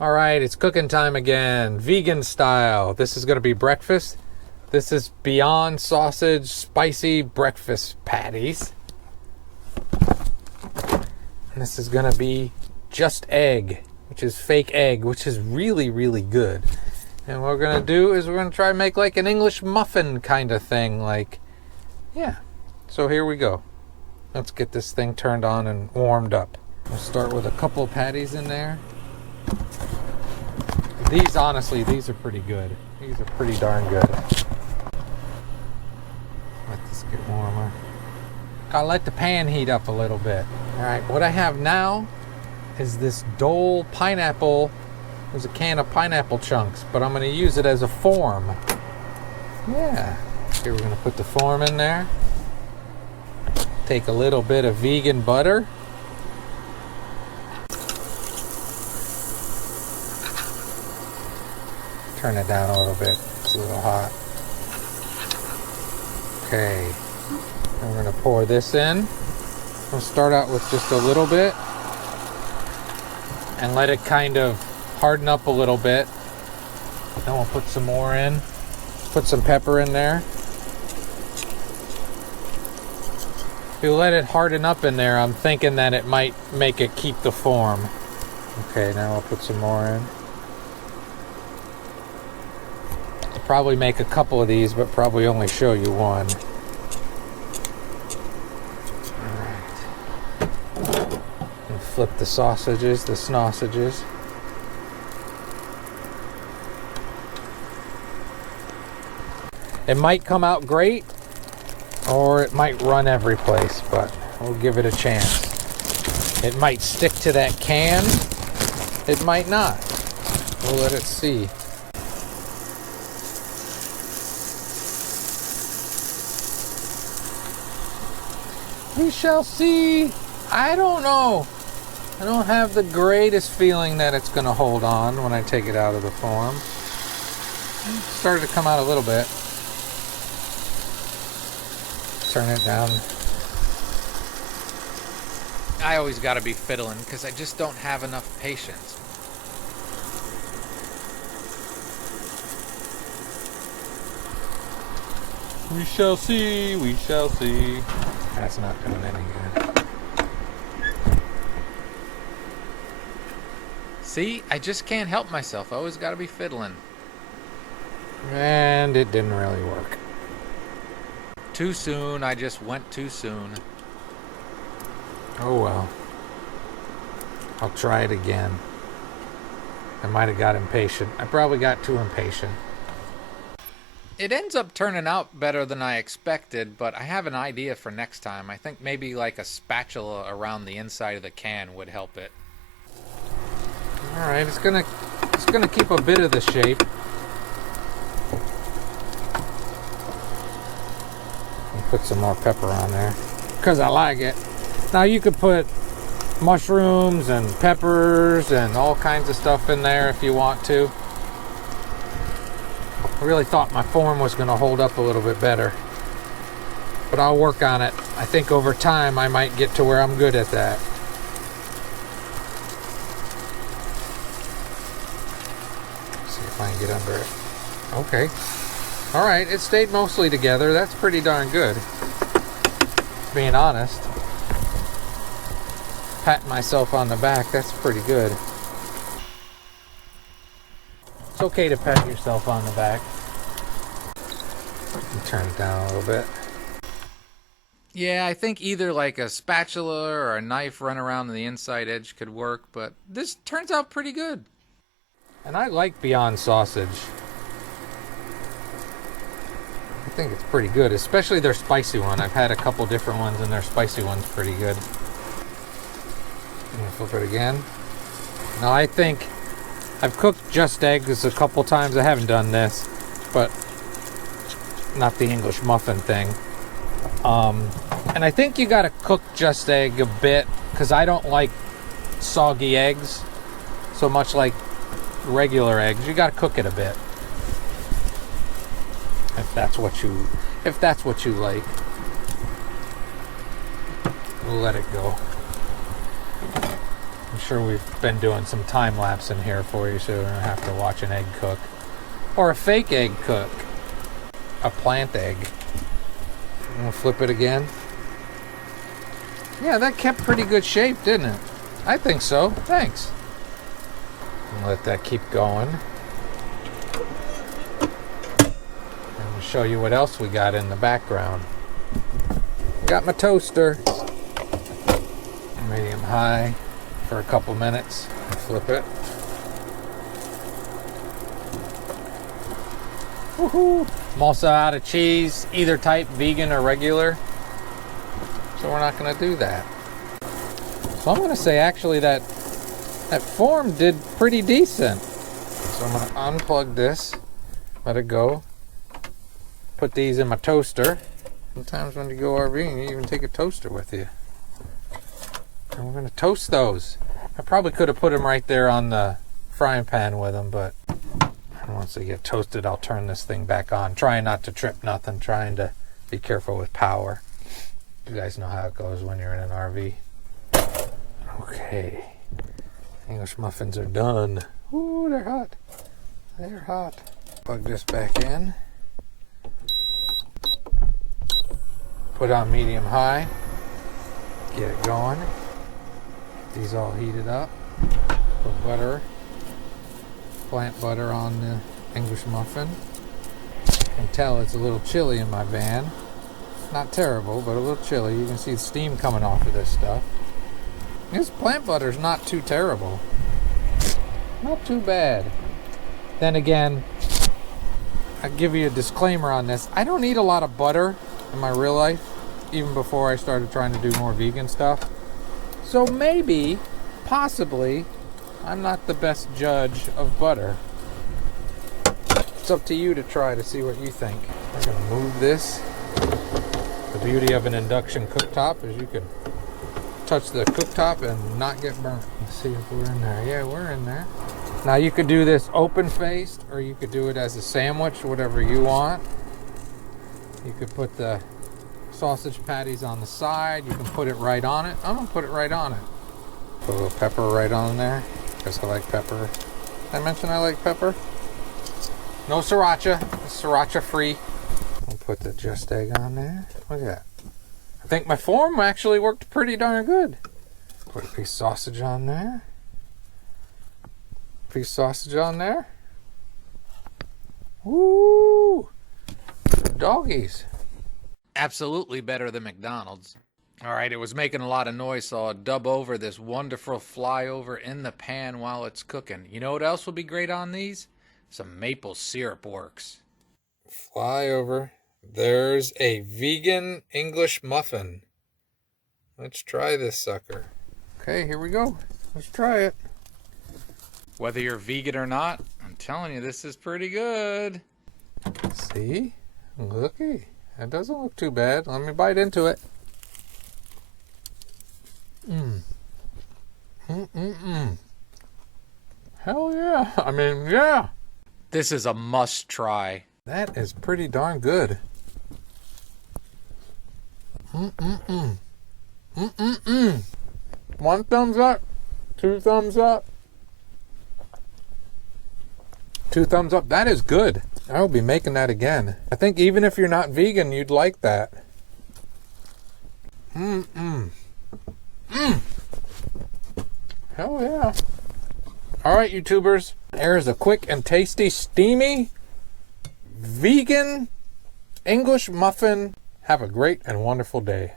All right, it's cooking time again, vegan style. This is going to be breakfast. This is Beyond Sausage Spicy Breakfast Patties. And this is going to be just egg, which is fake egg, which is really, really good. And what we're going to do is we're going to try and make like an English muffin kind of thing. Yeah. So here we go. Let's get this thing turned on and warmed up. We'll start with a couple of patties in there. These, honestly, these are pretty good. These are pretty darn good. Let this get warmer. Gotta let the pan heat up a little bit. All right, what I have now is this Dole pineapple. There's a can of pineapple chunks, but I'm gonna use it as a form. Yeah. Here we're gonna put the form in there. Take a little bit of vegan butter. Turn it down a little bit. It's a little hot. Okay. I'm going to pour this in. We'll start out with just a little bit and let it kind of harden up a little bit. Then we'll put some more in. Put some pepper in there. If you let it harden up in there, I'm thinking that it might make it keep the form. Okay, now I'll put some more in. Probably make a couple of these, but probably only show you one. Alright. And flip the sausages, the snossages. It might come out great, or it might run every place, but we'll give it a chance. It might stick to that can. It might not. We'll let it see. We shall see. I don't know. I don't have the greatest feeling that it's going to hold on when I take it out of the form. It started to come out a little bit. Turn it down. I always got to be fiddling because I just don't have enough patience. We shall see. We shall see. That's not doing any good. See, I just can't help myself. I always got to be fiddling. And it didn't really work. Too soon. I just went too soon. Oh well. I'll try it again. I might have got impatient. I probably got too impatient. It ends up turning out better than I expected, but I have an idea for next time. I think maybe like a spatula around the inside of the can would help it. All right, it's gonna keep a bit of the shape. I'll put some more pepper on there because I like it. Now you could put mushrooms and peppers and all kinds of stuff in there if you want to. I really thought my form was going to hold up a little bit better, but I'll work on it. I think over time I might get to where I'm good at that. Let's see if I can get under it. Okay. All right, it stayed mostly together. That's pretty darn good. Being honest. Patting myself on the back, that's pretty good. It's okay to pat yourself on the back. Turn it down a little bit. Yeah, I think either like a spatula or a knife run around the inside edge could work, but this turns out pretty good. And I like Beyond Sausage. I think it's pretty good, especially their spicy one. I've had a couple different ones and their spicy one's pretty good. I'm gonna flip it again. Now I think I've cooked just eggs a couple times. I haven't done this, but not the English muffin thing. And I think you gotta cook just egg a bit because I don't like soggy eggs so much like regular eggs. You gotta cook it a bit if that's what you like. We'll let it go. sure we've been doing some time lapse in here for you so you don't have to watch an egg cook. Or a fake egg cook. A plant egg. I'm gonna flip it again. Yeah, that kept pretty good shape, didn't it? I think so. Thanks. Let that keep going. And we'll show you what else we got in the background. Got my toaster. Medium high for a couple minutes. Flip it. Woohoo! I'm also out of cheese, either type, vegan or regular. So we're not going to do that. So I'm going to say actually that form did pretty decent. So I'm going to unplug this, let it go, put these in my toaster. Sometimes when you go RVing, you even take a toaster with you. And we're going to toast those. I probably could have put them right there on the frying pan with them, but once they get toasted, I'll turn this thing back on. Trying not to trip nothing, trying to be careful with power. You guys know how it goes when you're in an RV. Okay. English muffins are done. Ooh, they're hot. They're hot. Plug this back in. Put on medium high. Get it going. Get these all heated up. Put butter. Plant butter on the English muffin. You can tell it's a little chilly in my van. Not terrible, but a little chilly. You can see the steam coming off of this stuff. This plant butter is not too terrible. Not too bad. Then again, I'll give you a disclaimer on this. I don't eat a lot of butter in my real life, even before I started trying to do more vegan stuff. So maybe, possibly, I'm not the best judge of butter. It's up to you to try to see what you think. I'm going to move this. The beauty of an induction cooktop is you can touch the cooktop and not get burnt. Let's see if we're in there. Yeah, we're in there. Now you could do this open-faced, or you could do it as a sandwich, whatever you want. You could put the sausage patties on the side. You can put it right on it. I'm going to put it right on it. Put a little pepper right on there, because I like pepper. Did I mention I like pepper? No sriracha. It's sriracha free. I'll put the Just Egg on there. Look at that. I think my form actually worked pretty darn good. Put a piece of sausage on there. Piece of sausage on there. Woo! Doggies. Absolutely better than McDonald's. All right, it was making a lot of noise, so I'll dub over this wonderful flyover in the pan while it's cooking. You know what else would be great on these? Some maple syrup works. Flyover. There's a vegan English muffin. Let's try this sucker. Okay, here we go. Let's try it. Whether you're vegan or not, I'm telling you, this is pretty good. See? Looky. It doesn't look too bad. Let me bite into it. Hell yeah. I mean, yeah. This is a must try. That is pretty darn good. One thumbs up. Two thumbs up. Two thumbs up. That is good. I will be making that again. I think even if you're not vegan, you'd like that. Hell yeah. All right, YouTubers. There's a quick and tasty, steamy, vegan English muffin. Have a great and wonderful day.